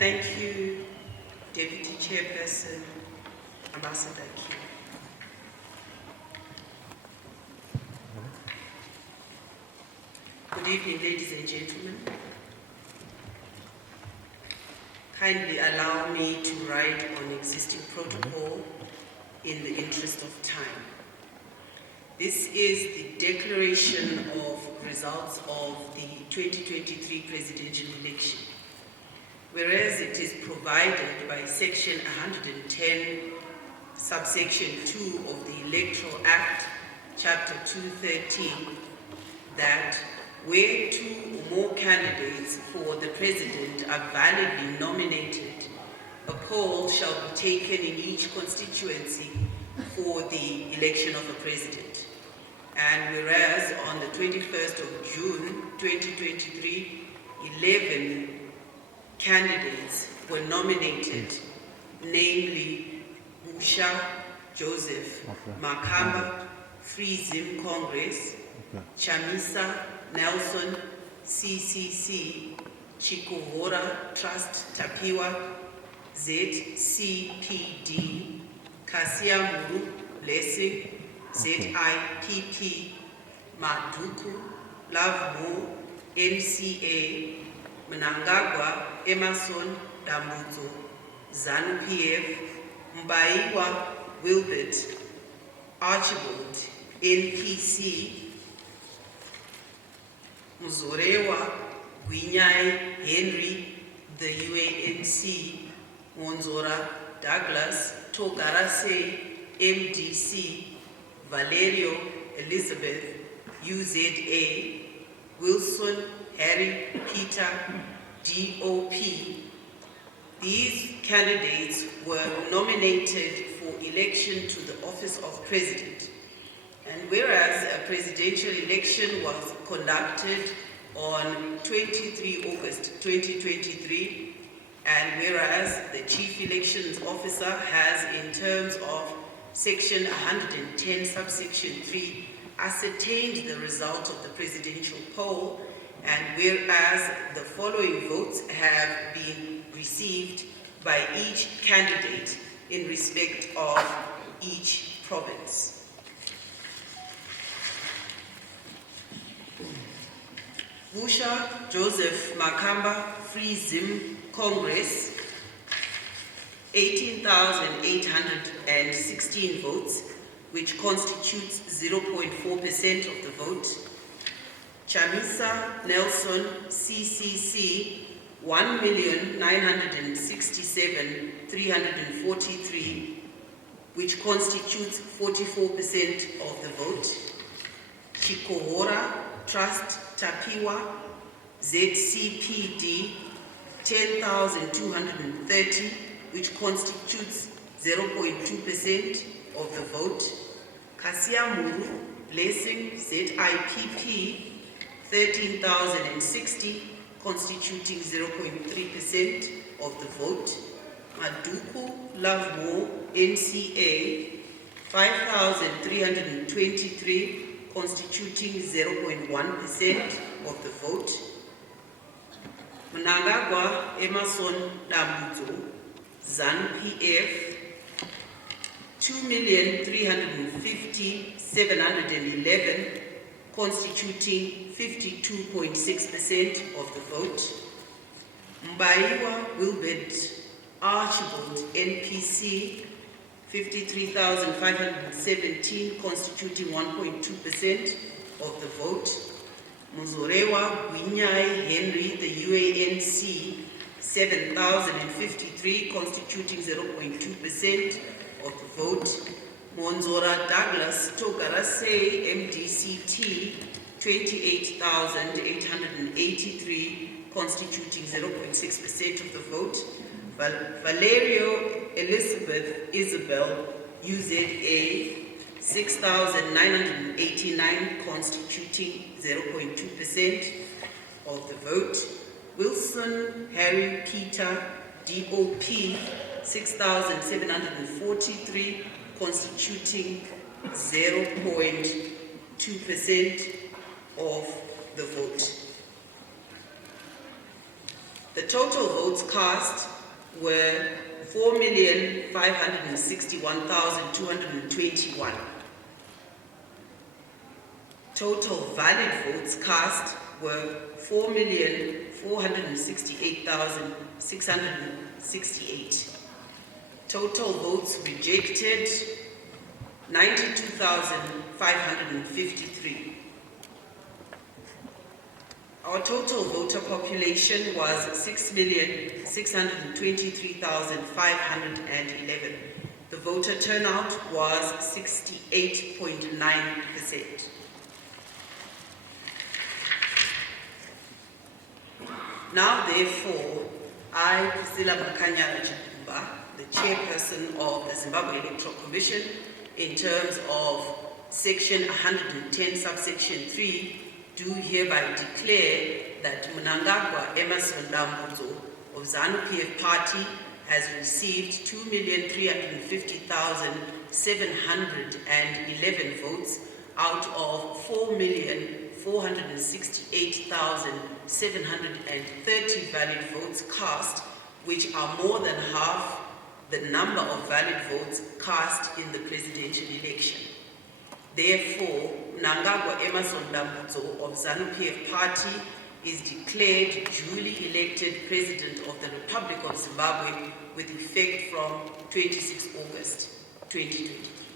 Thank you, Deputy Chairperson, Ambassador Q. Good evening, ladies and gentlemen. Kindly allow me to write on existing protocol in the interest of time. This is the declaration of results of the 2023 presidential election. Whereas it is provided by Section 110, subsection 2 of the Electoral Act, Chapter 213, that where two or more candidates for the president are validly nominated, a poll shall be taken in each constituency for the election of a president. And whereas on the 21st of June 2023, 11 candidates were nominated, namely Busha Joseph Makamba, Free Zim Congress, Chamisa Nelson, CCC, Chikohora Trust Tapiwa, ZCPD, Kasiamuru Blessing, ZIPP, Maduku, Love Mo, NCA, Mnangagwa, Emerson, Dambuzo, ZANU-PF, Mbaiwa, Wilbert, Archibald, NPC, Muzorewa, Gwinyai, Henry, the UANC, Monzora, Douglas, Togarase, MDC, Valerio, Elizabeth, UZA, Wilson, Harry, Peter, DOP. These candidates were nominated for election to the office of president. And whereas a presidential election was conducted on 23 August 2023, and whereas the Chief Elections Officer has, in terms of Section 110, subsection 3, ascertained the result of the presidential poll, and whereas the following votes have been received by each candidate in respect of each province. Busha Joseph Makamba, Free Zim Congress, 18,816 votes, which constitutes 0.4% of the vote. Chamisa Nelson, CCC, 1,967,343, which constitutes 44% of the vote. Chikohora Trust Tapiwa, ZCPD, 10,230, which constitutes 0.2% of the vote. Kasiamuru Blessing, ZIPP, 13,060, constituting 0.3% of the vote. Maduku Lavmo, NCA, 5,323, constituting 0.1% of the vote. Mnangagwa Emerson Dambuzo, ZANU-PF, 2,350,711, constituting 52.6% of the vote. Mbaiwa Wilbert Archibald, NPC, 53,517, constituting 1.2% of the vote. Muzorewa Gwinyai Henry, the UANC, 7,053, constituting 0.2% of the vote. Monzora Douglas Togarase, MDCT, 28,883, constituting 0.6% of the vote. Valerio Elizabeth Isabel, UZA, 6,989, constituting 0.2% of the vote. Wilson Harry Peter, DOP, 6,743, constituting 0.2% of the vote. The total votes cast were 4,561,221. Total valid votes cast were 4,468,668. Total votes rejected, 92,553. Our total voter population was 6,623,511. The voter turnout was 68.9%. Now, therefore, I, Priscilla Makanyala Chipumba, the chairperson of the Zimbabwe Electoral Commission, in terms of Section 110, subsection 3, do hereby declare that Mnangagwa Emerson Dambudzo of ZANU-PF Party has received 2,350,711 votes out of 4,468,730 valid votes cast, which are more than half the number of valid votes cast in the presidential election. Therefore, Mnangagwa Emerson Dambudzo of ZANU-PF Party is declared duly elected President of the Republic of Zimbabwe with effect from 26 August 2023.